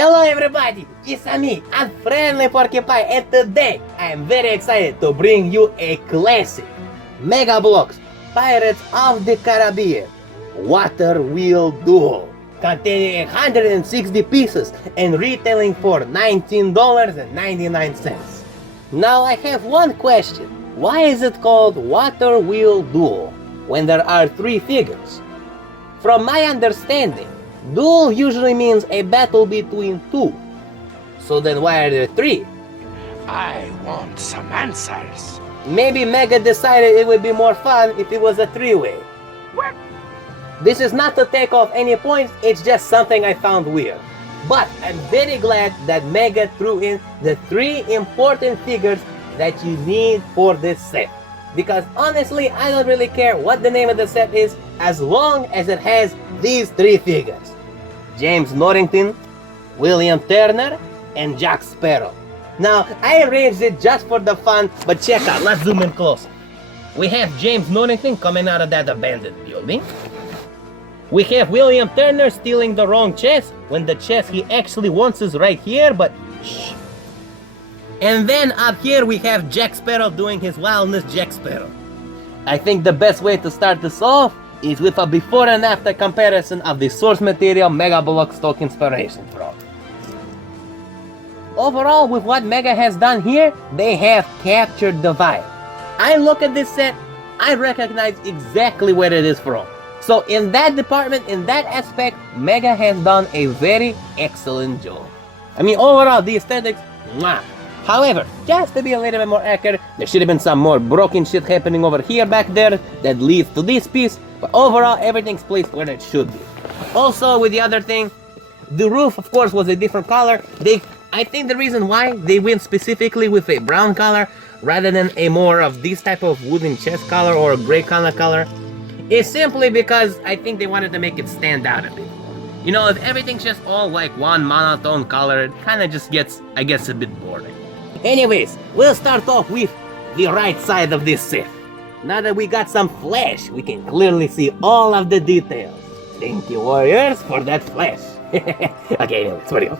Hello everybody, it's me, Unfriendly Porcupine, and today I am very excited to bring you a classic Mega Bloks Pirates of the Caribbean Water Wheel Duel, containing 160 pieces and retailing for $19.99. Now I have one question, why is it called Water Wheel Duel when there are 3 figures? From my understanding, duel usually means a battle between 2. So then why are there 3? I want some answers. Maybe Mega decided it would be more fun if it was a 3-way. What? This is not to take off any points, it's just something I found weird. But I'm very glad that Mega threw in the 3 important figures that you need for this set. Because honestly, I don't really care what the name of the set is as long as it has these 3 figures. James Norrington, William Turner, and Jack Sparrow. Now, I arranged it just for the fun, but check out, let's zoom in closer. We have James Norrington coming out of that abandoned building. We have William Turner stealing the wrong chest, when the chest he actually wants is right here, but shh. And then up here we have Jack Sparrow doing his wildness Jack Sparrow. I think the best way to start this off is with a before and after comparison of the source material Mega Bloks took inspiration from. Overall, with what Mega has done here, they have captured the vibe. I look at this set, I recognize exactly where it is from. So in that department, in that aspect, Mega has done a very excellent job. I mean, overall, the aesthetics, mwah. However, just to be a little bit more accurate, there should have been some more broken shit happening over here back there that leads to this piece, but overall everything's placed where it should be. Also, with the other thing, the roof of course was a different color. I think the reason why they went specifically with a brown color rather than a more of this type of wooden chest color or a gray color is simply because I think they wanted to make it stand out a bit. You know, if everything's just all like one monotone color, it kinda just gets, I guess, a bit boring. Anyways, we'll start off with the right side of this set. Now that we got some flash, we can clearly see all of the details. Thank you, warriors, for that flash. Okay, anyways, what else?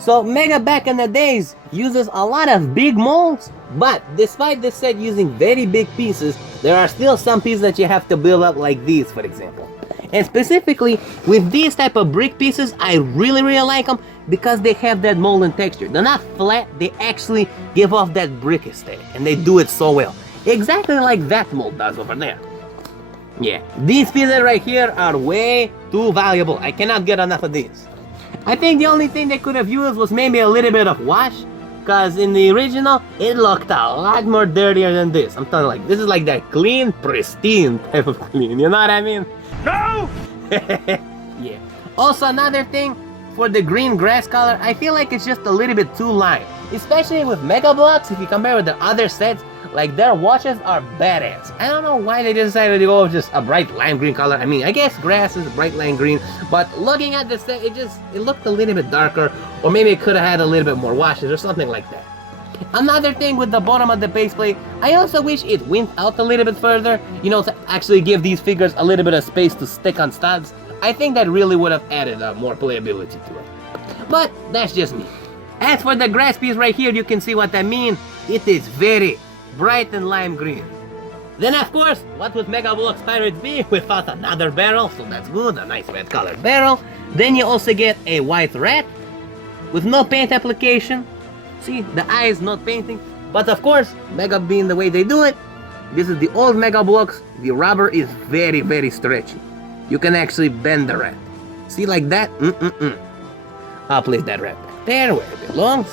So, Mega back in the days uses a lot of big molds, but despite this set using very big pieces, there are still some pieces that you have to build up like these, for example. And specifically, with these type of brick pieces, I really like them because they have that mold and texture. They're not flat, they actually give off that brick aesthetic, and they do it so well. Exactly like that mold does over there. Yeah, these pieces right here are way too valuable. I cannot get enough of these. I think the only thing they could have used was maybe a little bit of wash, because in the original, it looked a lot more dirtier than this. I'm telling you, like, this is like that clean, pristine type of clean, you know what I mean? No! Yeah. Also, another thing, for the green grass color, I feel like it's just a little bit too lime. Especially with Mega Bloks, if you compare with the other sets, like their washes are badass. I don't know why they decided to go with just a bright lime green color. I mean, I guess grass is bright lime green, but looking at the set, it looked a little bit darker, or maybe it could have had a little bit more washes or something like that. Another thing with the bottom of the base plate, I also wish it went out a little bit further, you know, to actually give these figures a little bit of space to stick on studs. I think that really would have added more playability to it. But that's just me. As for the grass piece right here, you can see what I mean. It is very bright and lime green. Then of course, what would Mega Bloks Pirates be without another barrel? So that's good, a nice red colored barrel. Then you also get a white rat with no paint application. See, the eyes not painting. But of course, Mega being the way they do it, this is the old Mega Bloks. The rubber is very stretchy. You can actually bend the rat. See, like that? I'll place that rat back there where it belongs.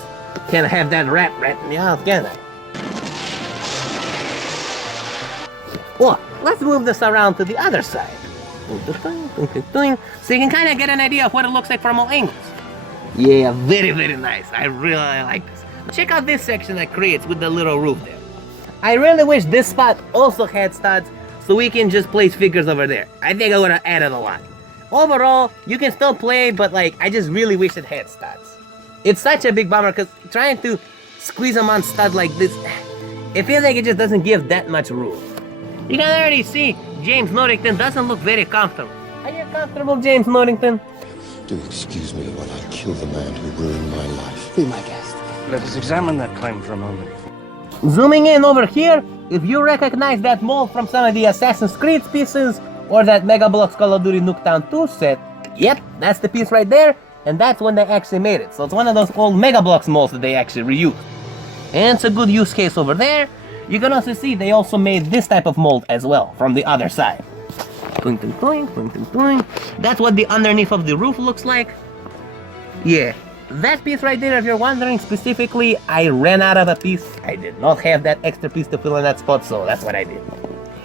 Can't have that rat in the house, can I? Well, let's move this around to the other side. So you can kind of get an idea of what it looks like from all angles. Yeah, very nice. I really like this. Check out this section that creates with the little roof there. I really wish this spot also had studs so we can just place figures over there. I think I would have added a lot. Overall, you can still play, but like, I just really wish it had studs. It's such a big bummer because trying to squeeze them on studs like this, it feels like it just doesn't give that much room. You can already see James Norrington doesn't look very comfortable. Are you comfortable, James Norrington? Do excuse me while I kill the man who ruined my life. Be my guest. Let us examine that claim for a moment. Zooming in over here, if you recognize that mold from some of the Assassin's Creed pieces, or that Mega Bloks Call of Duty Nuketown 2 set, yep, that's the piece right there, and that's when they actually made it. So it's one of those old Mega Bloks molds that they actually reused. And it's a good use case over there. You can also see they also made this type of mold as well, from the other side. Toing, toing, toing, toing, toing, toing. That's what the underneath of the roof looks like. Yeah, that piece right there, if you're wondering specifically, I ran out of a piece. I did not have that extra piece to fill in that spot, so that's what I did.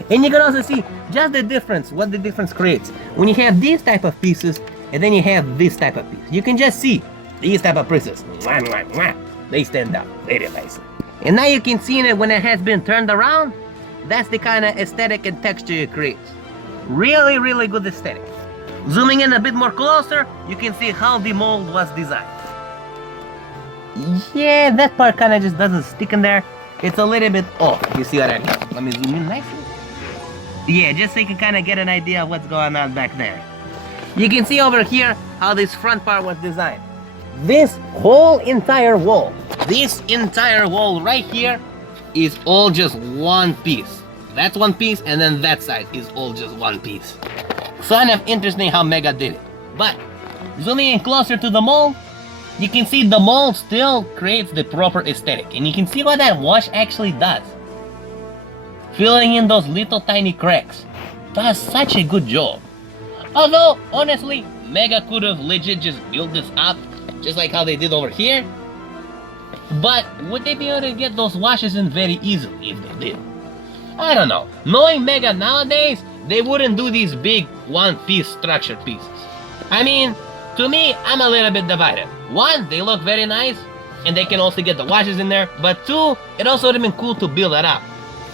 And you can also see just the difference, what the difference creates. When you have these type of pieces, and then you have this type of piece. You can just see these type of pieces. Mwah, mwah, mwah. They stand out very nicely. And now you can see it when it has been turned around. That's the kind of aesthetic and texture it creates. Really, really good aesthetic. Zooming in a bit more closer, you can see how the mold was designed. Yeah, that part kind of just doesn't stick in there. It's a little bit off. You see what I mean? Let me zoom in nicely. Yeah, just so you can kind of get an idea of what's going on back there. You can see over here how this front part was designed. This whole entire wall, right here is all just one piece. That's one piece, and then that side is all just one piece. Kind of interesting how Mega did it. But zooming in closer to the mold, you can see the mold still creates the proper aesthetic. And you can see what that wash actually does. Filling in those little tiny cracks. Does such a good job. Although, honestly, Mega could have legit just built this up, just like how they did over here. But would they be able to get those washes in very easily if they did? I don't know. Knowing Mega nowadays, they wouldn't do these big one-piece structured pieces. I mean, to me, I'm a little bit divided. One, they look very nice, and they can also get the washes in there. But two, it also would have been cool to build that up.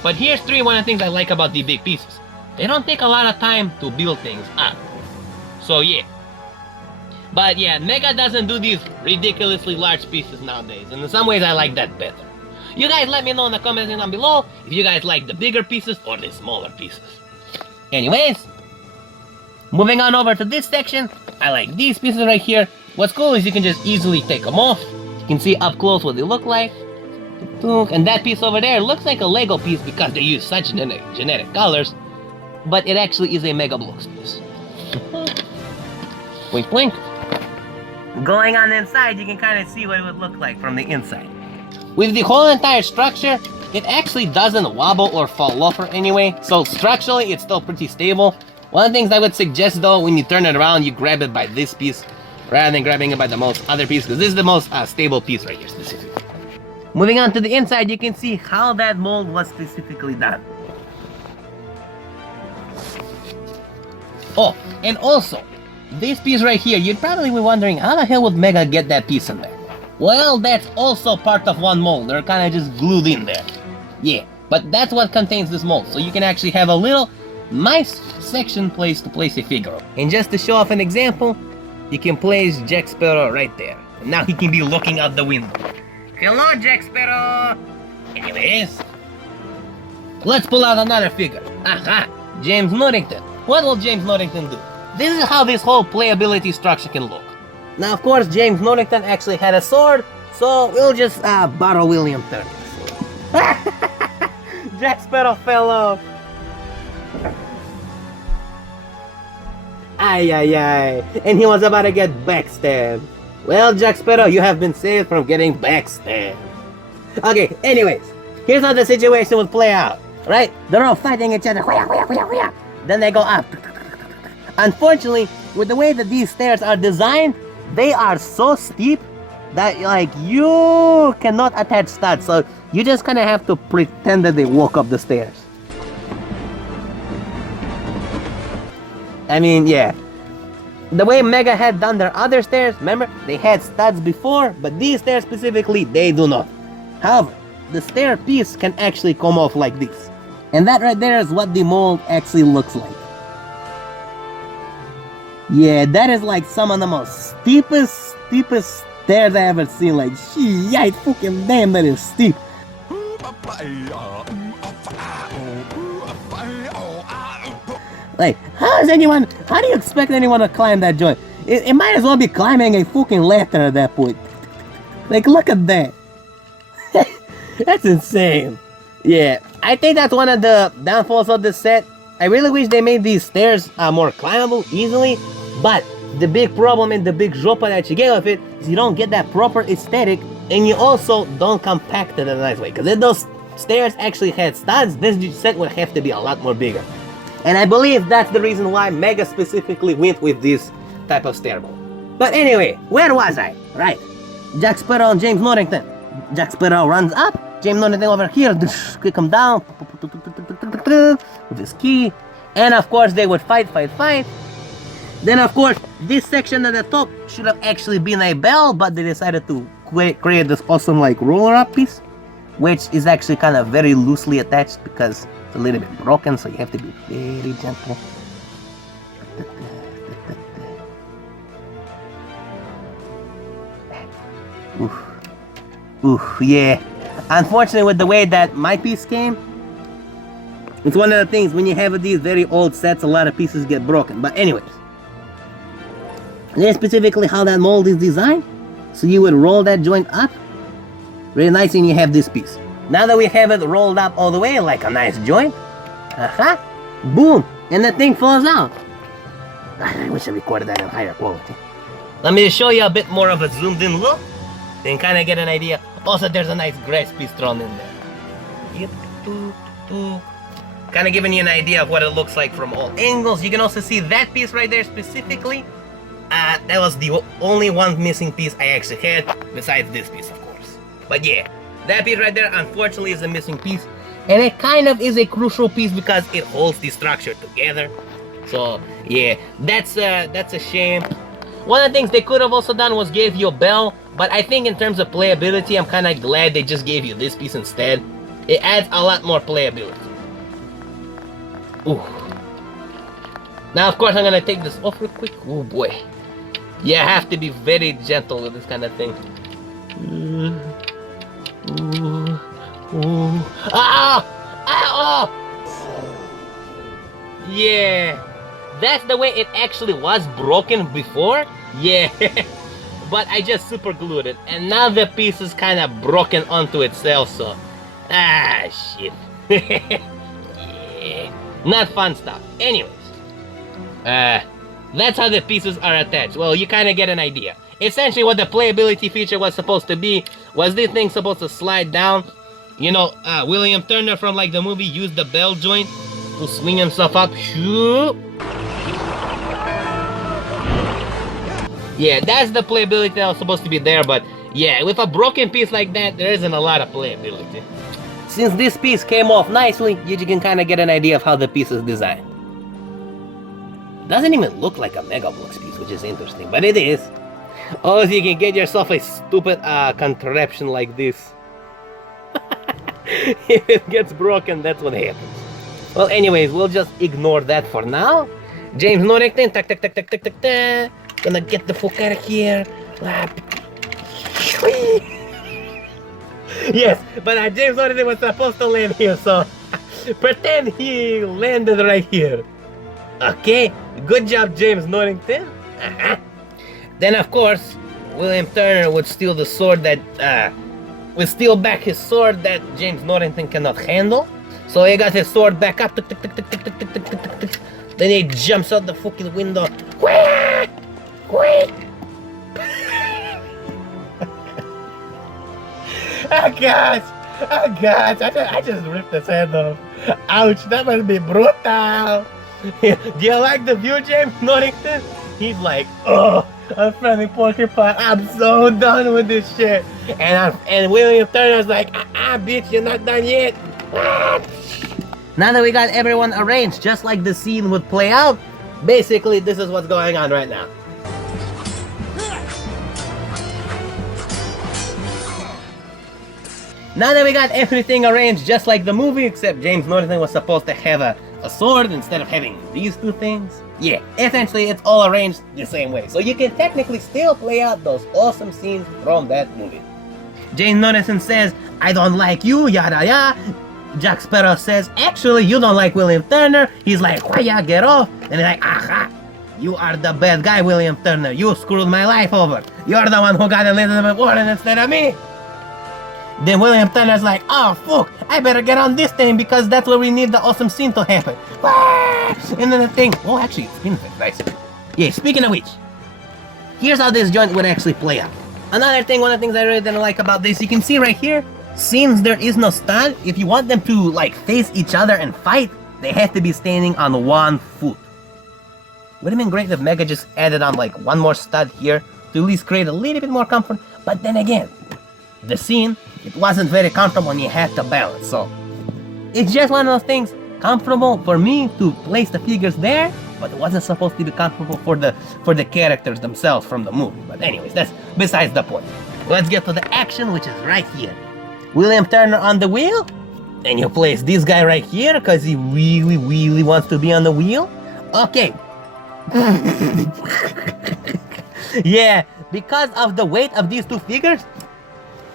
But here's three, one of the things I like about the big pieces. They don't take a lot of time to build things up. So yeah. But yeah, Mega doesn't do these ridiculously large pieces nowadays. And in some ways I like that better. You guys let me know in the comments down below if you guys like the bigger pieces or the smaller pieces. Anyways, moving on over to this section, I like these pieces right here. What's cool is you can just easily take them off. You can see up close what they look like. And that piece over there looks like a Lego piece because they use such genetic colors. But it actually is a Mega Bloks piece. Blink, blink. Going on inside, you can kind of see what it would look like from the inside. With the whole entire structure, it actually doesn't wobble or fall off or anyway, so structurally it's still pretty stable. One of the things I would suggest though, when you turn it around, you grab it by this piece rather than grabbing it by the most other piece, because this is the most stable piece right here specifically. Moving on to the inside, you can see how that mold was specifically done. Oh, and also, this piece right here, you'd probably be wondering how the hell would Mega get that piece in there? Well, that's also part of one mold. They're kind of just glued in there. Yeah, but that's what contains this mold. So you can actually have a little nice section place to place a figure. And just to show off an example, you can place Jack Sparrow right there. And now he can be looking out the window. Hello, Jack Sparrow! Anyways, let's pull out another figure. Aha! James Norrington. What will James Norrington do? This is how this whole playability structure can look. Now, of course, James Norrington actually had a sword, so we'll just borrow William Turner's sword. Jack Sparrow fell off. Ay, ay, ay. And he was about to get backstabbed. Well, Jack Sparrow, you have been saved from getting backstabbed. Okay, anyways, here's how the situation would play out, right? They're all fighting each other. Then they go up. Unfortunately, with the way that these stairs are designed, they are so steep that like you cannot attach studs, so you just kind of have to pretend that they walk up the stairs. I mean, yeah. The way Mega had done their other stairs, remember, they had studs before, but these stairs specifically, they do not. However, the stair piece can actually come off like this. And that right there is what the mold actually looks like. Yeah, that is like some of the most steepest stairs I ever seen. Like, shit, fucking damn, that is steep. Like, how do you expect anyone to climb that joint? It might as well be climbing a fucking ladder at that point. Like, look at that. That's insane. Yeah, I think that's one of the downfalls of this set. I really wish they made these stairs more climbable easily, but the big problem and the big jopa that you get with it is you don't get that proper aesthetic, and you also don't compact it in a nice way. Because if those stairs actually had studs, this set would have to be a lot more bigger. And I believe that's the reason why Mega specifically went with this type of stairwell. But anyway, where was I? Right. Jack Sparrow and James Norrington. Jack Sparrow runs up. James Norrington over here, kick him down with his key. And of course they would fight. Then of course, this section at the top should have actually been a bell, but they decided to create this awesome like roller up piece, which is actually kind of very loosely attached because it's a little bit broken, so you have to be very gentle. Oof, yeah. Unfortunately, with the way that my piece came, it's one of the things when you have these very old sets, a lot of pieces get broken. But anyways, that's specifically how that mold is designed. So you would roll that joint up, really nice, and you have this piece. Now that we have it rolled up all the way like a nice joint, boom, and the thing falls out. I wish I recorded that in higher quality. Let me show you a bit more of a zoomed in look, then kind of get an idea. Also, there's a nice grass piece thrown in there. Yep, kind of giving you an idea of what it looks like from all angles. You can also see that piece right there specifically. That was the only one missing piece I actually had, besides this piece, of course. But yeah, that piece right there, unfortunately, is a missing piece. And it kind of is a crucial piece because it holds the structure together. So yeah, that's a shame. One of the things they could have also done was gave you a bell, but I think in terms of playability, I'm kind of glad they just gave you this piece instead. It adds a lot more playability. Ooh. Now, of course, I'm gonna take this off real quick. Oh boy. Yeah, I have to be very gentle with this kind of thing. Yeah. That's the way it actually was broken before. Yeah. But I just super glued it, and now the piece is kind of broken onto itself, so shit. Yeah. Not fun stuff. Anyways, that's how the pieces are attached. Well, you kind of get an idea. Essentially what the playability feature was supposed to be was this thing supposed to slide down. You know, William Turner from like the movie used the bell joint to swing himself up. Yeah, that's the playability that was supposed to be there, but yeah, with a broken piece like that, there isn't a lot of playability. Since this piece came off nicely, you can kind of get an idea of how the piece is designed. Doesn't even look like a Mega Bloks piece, which is interesting, but it is. Oh, so you can get yourself a stupid contraption like this. If it gets broken, that's what happens. Well, anyways, we'll just ignore that for now. James Norrington, gonna get the fuck out of here. Yes, but James Norrington was supposed to land here, so pretend he landed right here. Okay, good job, James Norrington. Then, of course, William Turner would steal the sword that, would steal back his sword that James Norrington cannot handle. So he got his sword back up. Then he jumps out the fucking window. Oh gosh, I just ripped his head off. Ouch, that must be brutal. Do you like the view, James Norrington? He's like, oh, I'm friendly porcupine. I'm so done with this shit. And William Turner's like, bitch, you're not done yet. Now that we got everyone arranged just like the scene would play out, basically this is what's going on right now. Now that we got everything arranged just like the movie, except James Norrington was supposed to have a sword instead of having these two things. Yeah, essentially it's all arranged the same way. So you can technically still play out those awesome scenes from that movie. James Norrington says, I don't like you, yada yada. Jack Sparrow says, actually you don't like William Turner. He's like, why ya get off? And he's like, aha. You are the bad guy, William Turner. You screwed my life over. You're the one who got Elizabeth Warren instead of me. Then William Turner's like, oh fuck, I better get on this thing because that's where we need the awesome scene to happen. And then the thing, oh actually, it's been nice. Yeah, speaking of which, here's how this joint would actually play out. Another thing, one of the things I really didn't like about this, you can see right here, since there is no stud, if you want them to like face each other and fight, they have to be standing on one foot. Would have been great if Mega just added on like one more stud here to at least create a little bit more comfort, but then again, the scene, it wasn't very comfortable and you had to balance, so it's just one of those things, comfortable for me to place the figures there, but it wasn't supposed to be comfortable for the characters themselves from the movie. But anyways, that's besides the point. Let's get to the action, which is right here. William Turner on the wheel, and you place this guy right here because he really wants to be on the wheel. Okay. Yeah, because of the weight of these two figures.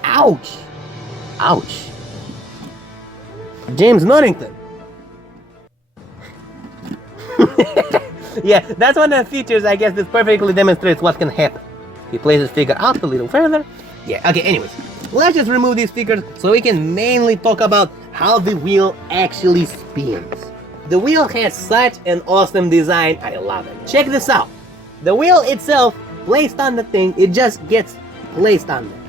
Ouch. Ouch. James Norrington. Yeah, that's one of the features, I guess, that perfectly demonstrates what can happen. He plays his figure out a little further. Yeah, okay, anyways. Let's just remove these figures so we can mainly talk about how the wheel actually spins. The wheel has such an awesome design, I love it. Check this out. The wheel itself, placed on the thing, it just gets placed on there.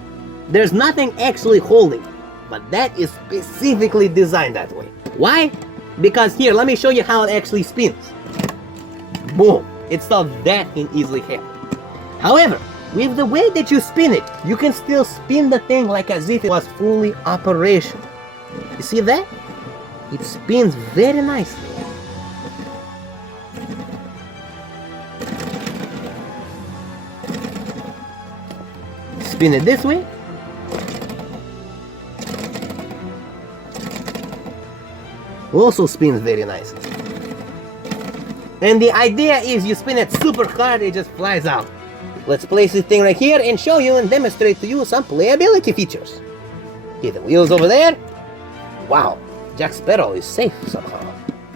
There's nothing actually holding it, but that is specifically designed that way. Why? Because here, let me show you how it actually spins. Boom, it's so that can easily happen. However, with the way that you spin it, you can still spin the thing like as if it was fully operational. You see that? It spins very nicely. Spin it this way. Also spins very nicely. And the idea is you spin it super hard, it just flies out. Let's place this thing right here and show you and demonstrate to you some playability features. Okay, the wheel's over there. Wow, Jack Sparrow is safe somehow,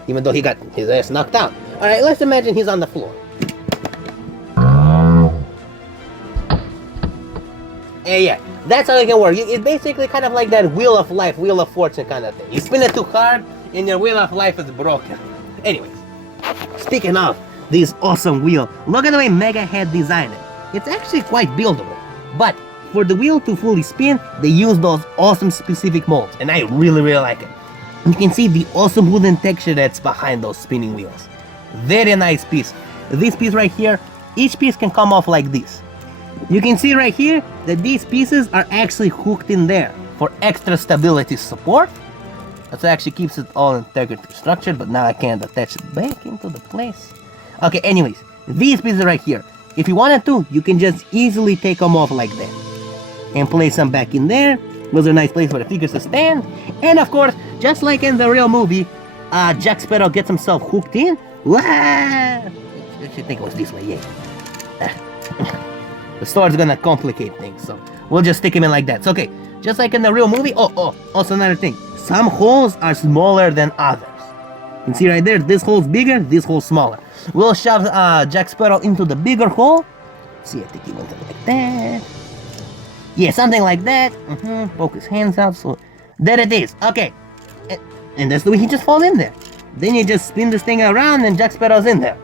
even though he got his ass knocked out. Alright, let's imagine he's on the floor. And yeah, that's how it can work. It's basically kind of like that Wheel of Life, Wheel of Fortune kind of thing. You spin it too hard and your Wheel of Life is broken. Anyways, speaking of this awesome wheel, look at the way Mega had designed it. It's actually quite buildable, but for the wheel to fully spin, they use those awesome specific molds, and I really like it. You can see the awesome wooden texture that's behind those spinning wheels. Very nice piece. This piece right here, each piece can come off like this. You can see right here that these pieces are actually hooked in there for extra stability support. That actually keeps it all integrity structured, but now I can't attach it back into the place. Okay, anyways, these pieces right here, if you wanted to, you can just easily take them off like that and place them back in there. Those are a nice place for the figures to stand. And of course, just like in the real movie, Jack Sparrow gets himself hooked in. I think it was this way, yeah. The story's gonna complicate things, so we'll just stick him in like that. So, okay, just like in the real movie. Also another thing. Some holes are smaller than others. You can see right there, this hole's bigger, this hole's smaller. We'll shove Jack Sparrow into the bigger hole. See, I think he went like that. Yeah, something like that. Poke his hands out, so there it is. Okay, and that's the way he just falls in there. Then you just spin this thing around and Jack Sparrow's in there.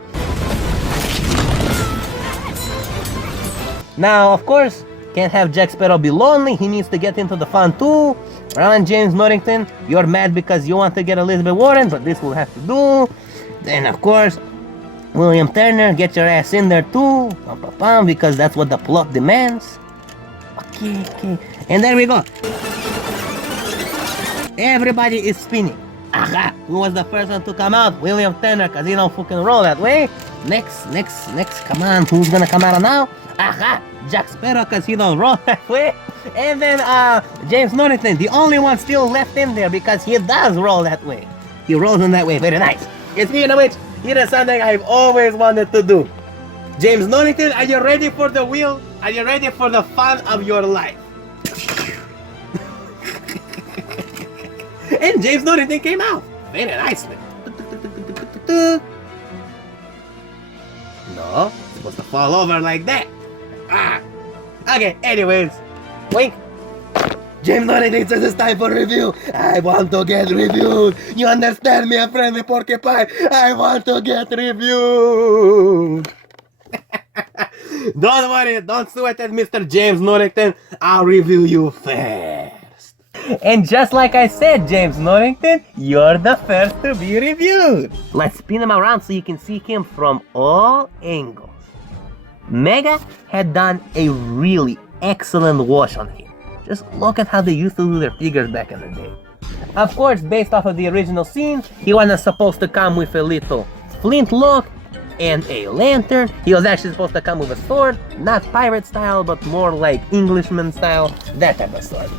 Now, of course, can't have Jack Sparrow be lonely. He needs to get into the fun too. Around James Norrington, you're mad because you want to get Elizabeth Warren, but this will have to do. Then, of course, William Turner, get your ass in there too. Because that's what the plot demands. Okay. And there we go. Everybody is spinning. Aha! Who was the first one to come out? William Turner, because he don't fucking roll that way. Next. Come on, who's gonna come out now? Aha! Jack Sparrow, because he don't roll that way. And then James Norrington, the only one still left in there because he does roll that way. He rolls in that way, very nice. And speaking of which, here is something I've always wanted to do. James Norrington, are you ready for the wheel? Are you ready for the fun of your life? And James Norrington came out very nicely. No. supposed to fall over like that. Ah. Okay, anyways. Wink. James Norrington says it's time for review. I want to get reviewed. You understand me, a friendly porcupine? I want to get reviewed. Don't worry, don't sweat it, Mr. James Norrington. I'll review you first. And just like I said, James Norrington, you're the first to be reviewed. Let's spin him around so you can see him from all angles. Mega had done a really excellent wash on him. Just look at how they used to do their figures back in the day. Of course, based off of the original scene, he wasn't supposed to come with a little flintlock and a lantern. He was actually supposed to come with a sword, not pirate style, but more like Englishman style, that type of sword.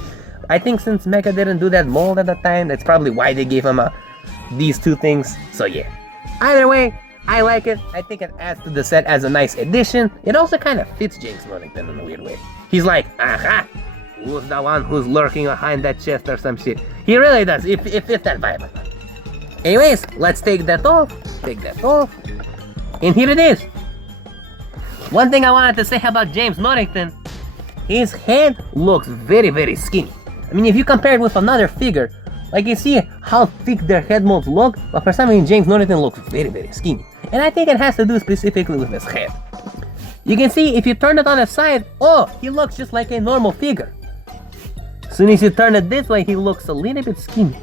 I think since Mega didn't do that mold at the time, that's probably why they gave him these two things, so yeah. Either way, I like it. I think it adds to the set as a nice addition. It also kind of fits James Norrington in a weird way. He's like, aha! Who's the one who's lurking behind that chest or some shit? He really does, if that vibe. Anyways, let's take that off. And here it is. One thing I wanted to say about James Norrington, his head looks very, very skinny. I mean, if you compare it with another figure, like you see how thick their head molds look, but for some reason James Norrington looks very, very skinny. And I think it has to do specifically with his head. You can see if you turn it on the side, oh, he looks just like a normal figure. As soon as you turn it this way, he looks a little bit skinny.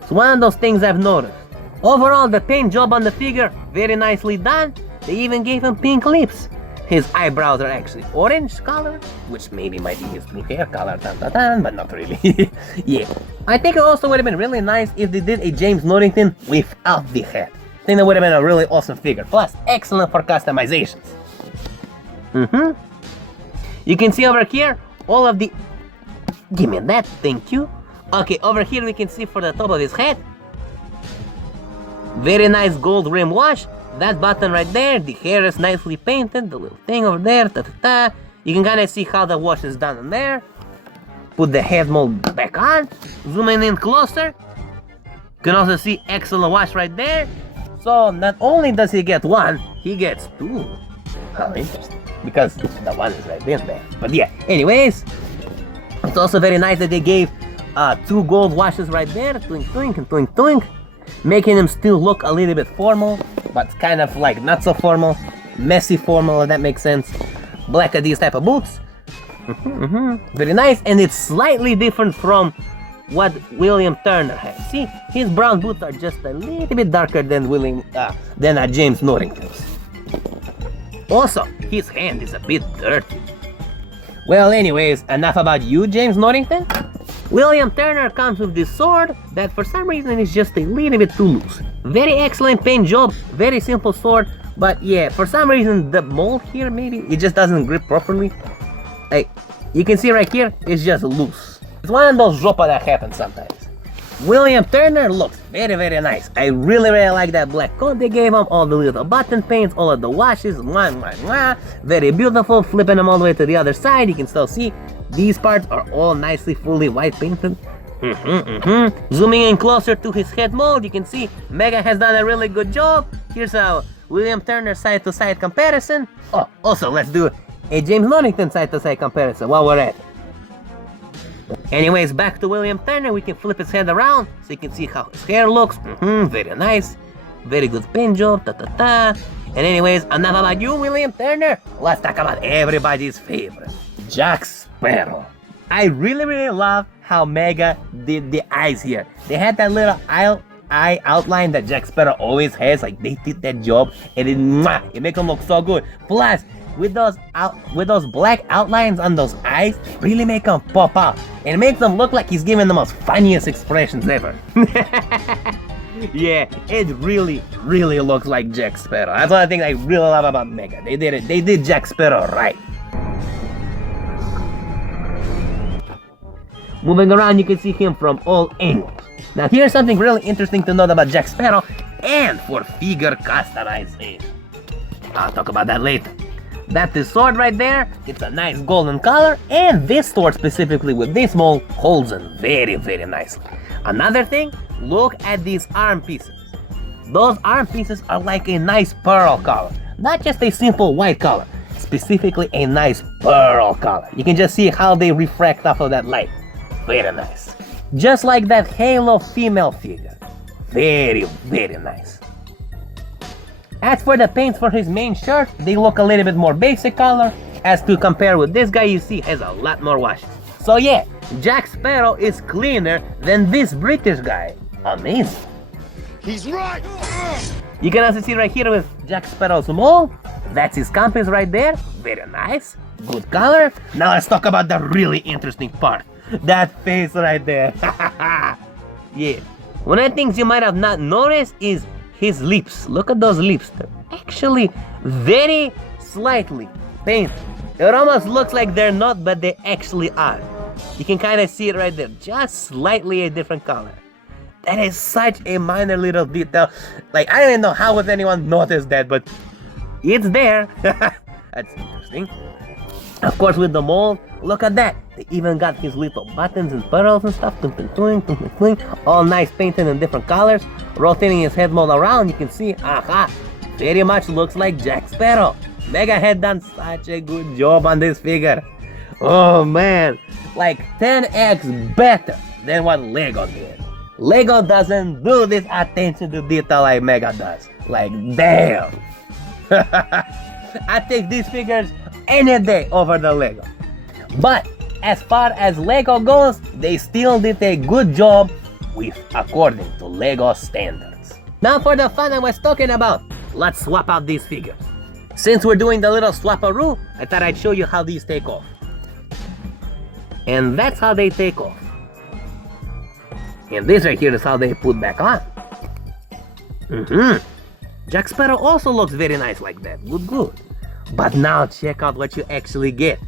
It's one of those things I've noticed. Overall, the paint job on the figure, very nicely done. They even gave him pink lips. His eyebrows are actually orange color, which maybe might be his blue hair color, but not really. Yeah. I think it also would have been really nice if they did a James Norrington without the head. I think that would have been a really awesome figure. Plus, excellent for customizations. You can see over here, all of the... Give me that, thank you. Okay, over here we can see for the top of his head. Very nice gold rim wash. That button right there, the hair is nicely painted, the little thing over there, You can kind of see how the wash is done in there. Put the head mold back on, zooming in closer. You can also see excellent wash right there. So not only does he get one, he gets two. How interesting, because the one is right there. But yeah, anyways, it's also very nice that they gave two gold washes right there, twink twink and twink twink, making him still look a little bit formal, but kind of like not so formal, messy formal, if that makes sense. Black are these type of boots. Very nice, and it's slightly different from what William Turner has. See, his brown boots are just a little bit darker than James Norrington's. Also, his hand is a bit dirty. Well, anyways, enough about you, James Norrington. William Turner comes with this sword that for some reason is just a little bit too loose. Very excellent paint job, very simple sword, but yeah, for some reason the mold here maybe it just doesn't grip properly. Like, you can see right here, it's just loose. It's one of those dropa that happens sometimes. William Turner looks very, very nice. I really, really like that black coat they gave him, all the little button paints, all of the washes, very beautiful. Flipping them all the way to the other side, you can still see these parts are all nicely fully white painted. Zooming in closer to his head mold, you can see Mega has done a really good job. Here's a William Turner side-to-side comparison. Oh, also let's do a James Norrington side-to-side comparison while we're at it. Anyways, back to William Turner, we can flip his head around so you can see how his hair looks. Very nice. Very good paint job. And anyways, enough about you, William Turner. Let's talk about everybody's favorite, Jack Sparrow. I really, really love how Mega did the eyes here. They had that little eye outline that Jack Sparrow always has. Like, they did that job, and it makes them look so good. Plus, with those black outlines on those eyes, really make them pop out. And it makes them look like he's giving the most funniest expressions ever. Yeah, it really, really looks like Jack Sparrow. That's one thing I really love about Mega. They did it. They did Jack Sparrow right. Moving around, you can see him from all angles. Now, here's something really interesting to note about Jack Sparrow and for figure customization. I'll talk about that later. That's the sword right there. It's a nice golden color, and this sword specifically with this mold holds in very, very nicely. Another thing, look at these arm pieces. Those arm pieces are like a nice pearl color. Not just a simple white color, specifically a nice pearl color. You can just see how they refract off of that light. Very nice. Just like that Halo female figure. Very, very nice. As for the paints for his main shirt, they look a little bit more basic color. As to compare with this guy, you see has a lot more washes. So yeah, Jack Sparrow is cleaner than this British guy. Amazing. He's right! You can also see right here with Jack Sparrow's mold. That's his compass right there. Very nice. Good color. Now let's talk about the really interesting part. That face right there. Yeah. One of the things you might have not noticed is his lips. Look at those lips. They're actually very slightly painted. It almost looks like they're not, but they actually are. You can kind of see it right there. Just slightly a different color. That is such a minor little detail. Like, I don't even know how would anyone notice that, but it's there. That's interesting. Of course, with the mold, look at that. They even got his little buttons and pearls and stuff. All nice painted in different colors. Rotating his head mold around, you can see, aha, very much looks like Jack Sparrow. Mega had done such a good job on this figure. Oh man, like 10x better than what Lego did. Lego doesn't do this attention to detail like Mega does. Like, damn. I take these figures any day over the Lego. But as far as Lego goes, they still did a good job with according to Lego standards. Now for the fun I was talking about, let's swap out these figures. Since we're doing the little swap-a-roo, I thought I'd show you how these take off. And that's how they take off. And this right here is how they put back on. Jack Sparrow also looks very nice like that. Good. But now check out what you actually get.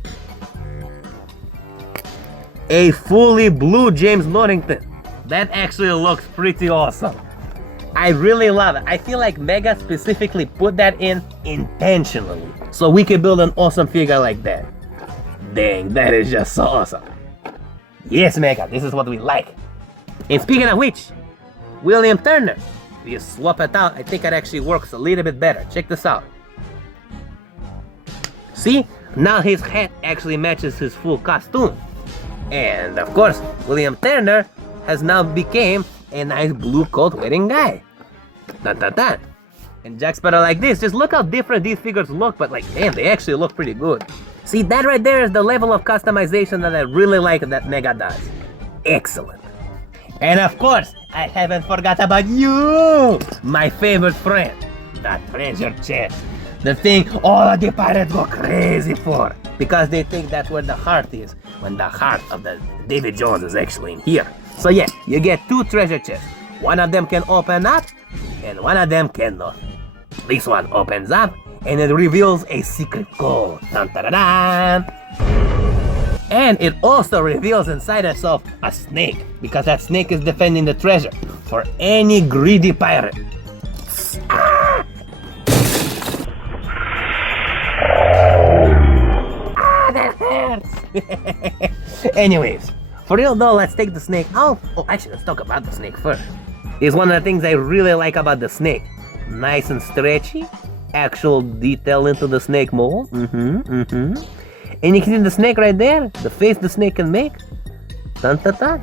A fully blue James Norrington. That actually looks pretty awesome. I really love it. I feel like Mega specifically put that in intentionally, so we could build an awesome figure like that. Dang, that is just so awesome. Yes, Mega, this is what we like. And speaking of which, William Turner. If you swap it out, I think it actually works a little bit better. Check this out. See? Now his hat actually matches his full costume. And of course, William Turner has now became a nice blue coat wearing guy. And Jack Sparrow like this. Just look how different these figures look, but like, damn, they actually look pretty good. See, that right there is the level of customization that I really like that Mega does. Excellent. And of course, I haven't forgot about you, my favorite friend, the treasure chest. The thing all of the pirates go crazy for, because they think that's where the heart is, when the heart of the Davy Jones is actually in here. So yeah, you get two treasure chests. One of them can open up, and one of them cannot. This one opens up, and it reveals a secret code. Dun-dun-dun-dun. And it also reveals inside itself a snake, because that snake is defending the treasure for any greedy pirate. Ah! Ah, that hurts! Anyways, for real though, let's take the snake out. Oh, actually, let's talk about the snake first. It's one of the things I really like about the snake. Nice and stretchy, actual detail into the snake mold. And you can see the snake right there, the face the snake can make. Dun-dun-dun.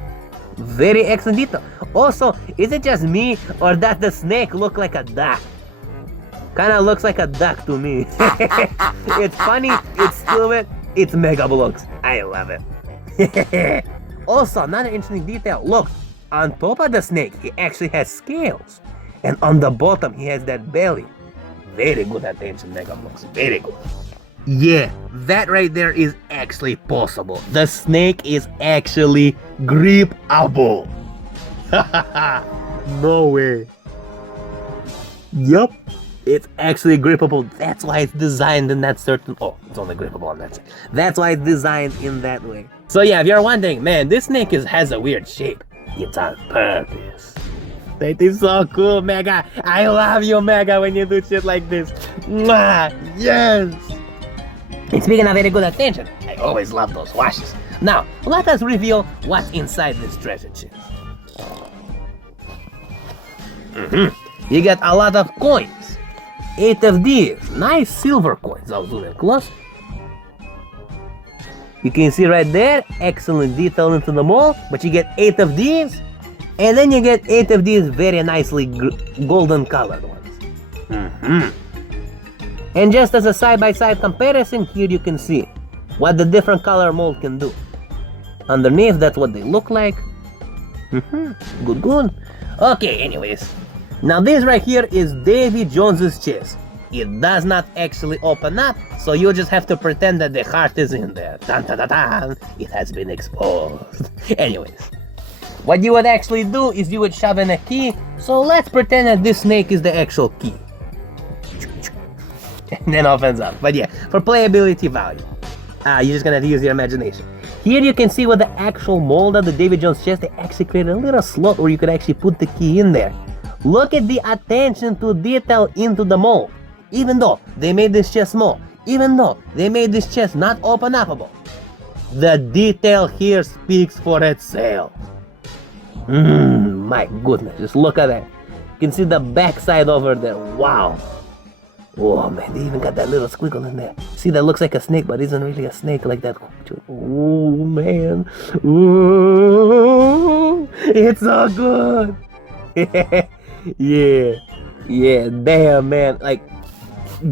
Very excellent detail. Also, is it just me, or does the snake look like a duck? Kinda looks like a duck to me. It's funny, it's stupid, it's Mega Bloks. I love it. Also, another interesting detail. Look, on top of the snake, he actually has scales. And on the bottom, he has that belly. Very good attention, Mega Bloks. Very good. Yeah, that right there is actually possible. The snake is actually gripable. No way. Yup, it's actually grippable. That's why it's designed in that certain... Oh, it's only grippable on that side. That's why it's designed in that way. So yeah, if you're wondering, man, this snake has a weird shape. It's on purpose. That is so cool, Mega. I love you, Mega, when you do shit like this. Mwah! Yes! And speaking of very good attention, I always love those washes. Now, let us reveal what's inside this treasure chest. You get a lot of coins. 8 of these. Nice silver coins. I'll zoom in close. You can see right there, excellent detail into the mold, but you get 8 of these, and then you get 8 of these very nicely golden colored ones. And just as a side-by-side comparison, here you can see what the different color mold can do. Underneath, that's what they look like. Good, good. Okay, anyways. Now this right here is Davy Jones's chest. It does not actually open up, so you just have to pretend that the heart is in there. Dun, dun, dun, dun. It has been exposed. Anyways, what you would actually do is you would shove in a key, so let's pretend that this snake is the actual key. And then opens up. But yeah, for playability value, you're just gonna have to use your imagination. Here you can see with the actual mold of the Davy Jones chest, they actually created a little slot where you could actually put the key in there. Look at the attention to detail into the mold. Even though they made this chest small, even though they made this chest not open-upable, the detail here speaks for itself. My goodness, just look at that. You can see the backside over there. Wow. Oh man, they even got that little squiggle in there. See, that looks like a snake, but isn't really a snake like that. Oh man. Ooh, it's so good. Yeah, damn man, like,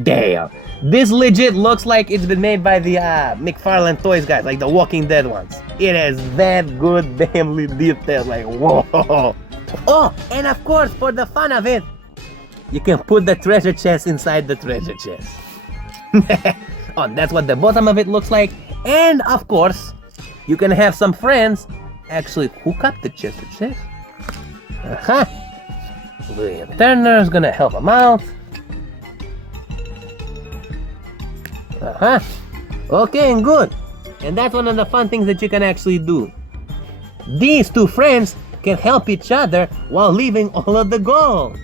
damn. This legit looks like it's been made by the McFarlane Toys guys, like the Walking Dead ones. It is that good damnly detailed, like, whoa. Oh, and of course, for the fun of it, you can put the treasure chest inside the treasure chest. Oh, that's what the bottom of it looks like. And of course, you can have some friends actually hook up the chest. William Turner's gonna help him out. Okay, and good. And that's one of the fun things that you can actually do. These two friends can help each other while leaving all of the gold.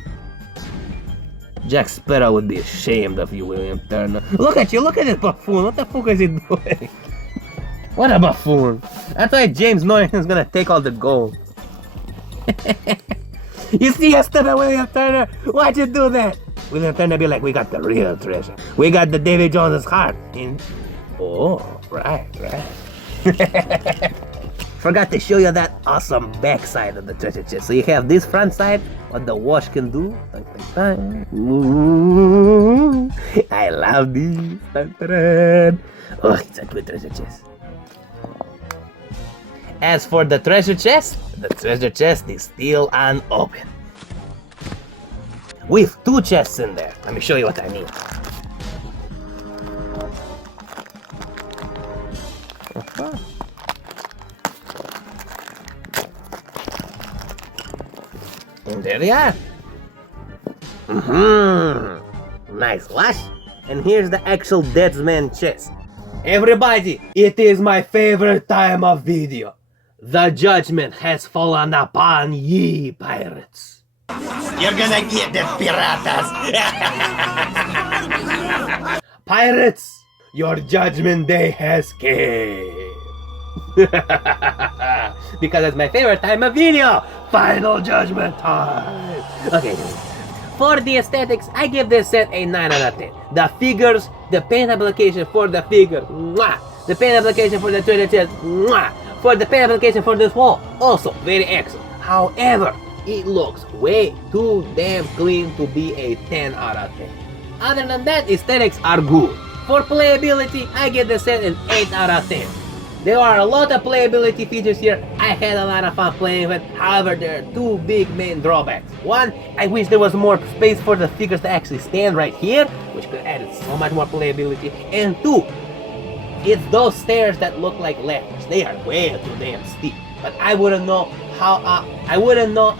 Jack Sparrow would be ashamed of you, William Turner. Look at you, look at this buffoon. What the fuck is he doing? What a buffoon. That's why James Norrington's gonna take all the gold. You see a stupid William Turner? Why'd you do that? William Turner be like, we got the real treasure. We got the Davy Jones's heart. And... oh, right. Forgot to show you that awesome back side of the treasure chest. So you have this front side, what the wash can do. Ooh, I love this. Oh, it's a good treasure chest. As for the treasure chest is still unopened. With two chests in there. Let me show you what I mean. And there they are. Nice wash. And here's the actual Judgement chest. Everybody, it is my favorite time of video. The judgment has fallen upon ye, pirates. You're gonna get the piratas. Pirates, your judgment day has came. Because it's my favorite time of video. Final judgment time. Okay, for the aesthetics, I give this set a 9 out of 10. The figures, the paint application for the figure, mwah. The paint application for the treasure chest, mwah. For the paint application for this wall, also very excellent. However, it looks way too damn clean to be a 10 out of 10. Other than that, aesthetics are good. For playability, I give the set an 8 out of 10. There are a lot of playability features here. I had a lot of fun playing with. However, there are two big main drawbacks. One, I wish there was more space for the figures to actually stand right here, which could add so much more playability. And two, it's those stairs that look like ladders. They are way too damn steep. But I wouldn't know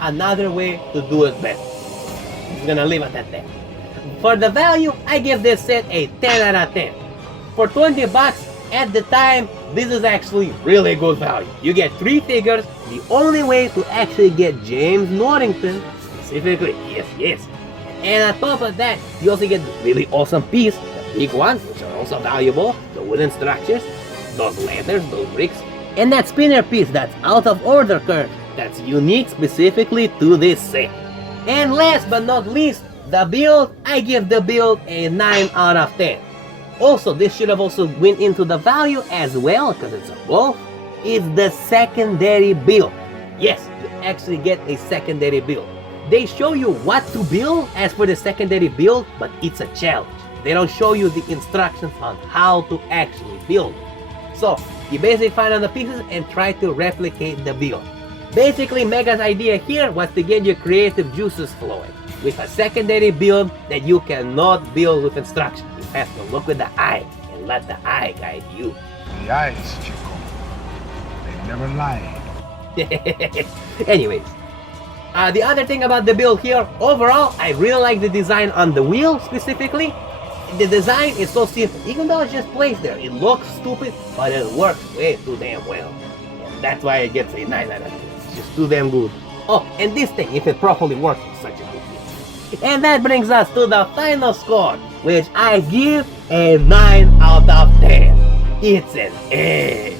another way to do it better. I'm just gonna leave it at that. For the value, I give this set a 10 out of 10. For 20 bucks at the time, this is actually really good value. You get 3 figures, the only way to actually get James Norrington, specifically, yes. And on top of that, you also get this really awesome piece, the big ones, which are also valuable, the wooden structures, those ladders, those bricks, and that spinner piece that's out of order curve, that's unique specifically to this set. And last but not least, The build, I give the build a 9 out of 10. Also, this should have also went into the value as well, because it's a both. It's the secondary build. Yes, you actually get a secondary build. They show you what to build as for the secondary build, but it's a challenge. They don't show you the instructions on how to actually build. So, you basically find all the pieces and try to replicate the build. Basically, Mega's idea here was to get your creative juices flowing with a secondary build that you cannot build with instructions. You have to look with the eye and let the eye guide you. The eyes, Chico. They never lie. Anyways, the other thing about the build here, overall, I really like the design on the wheel specifically. The design is so simple, even though it's just placed there. It looks stupid, but it works way too damn well. And that's why it gets a 9 out of 10. It's just too damn good. Oh, and this thing, if it properly works, is such a good deal. And that brings us to the final score, which I give a 9 out of 10. It's an A.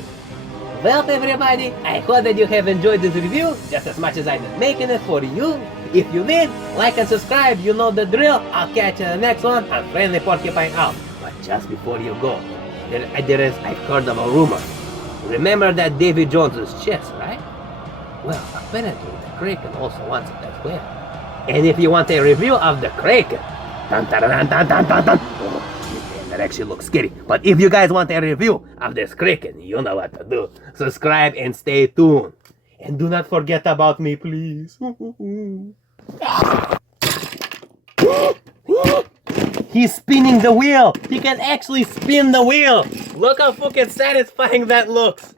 Well, everybody, I hope that you have enjoyed this review just as much as I've been making it for you. If you did, like and subscribe, you know the drill. I'll catch you in the next one. I'm Friendly Porcupine out. But just before you go, I've heard of a rumor. Remember that Davy Jones's chest, right? Well, apparently the Kraken also wants it as well. And if you want a review of the Kraken, dun, dun, dun, dun, dun, dun, dun. Oh, that actually looks scary. But if you guys want a review of this Kraken, you know what to do. Subscribe and stay tuned. And do not forget about me, please. He's spinning the wheel. He can actually spin the wheel. Look how fucking satisfying that looks.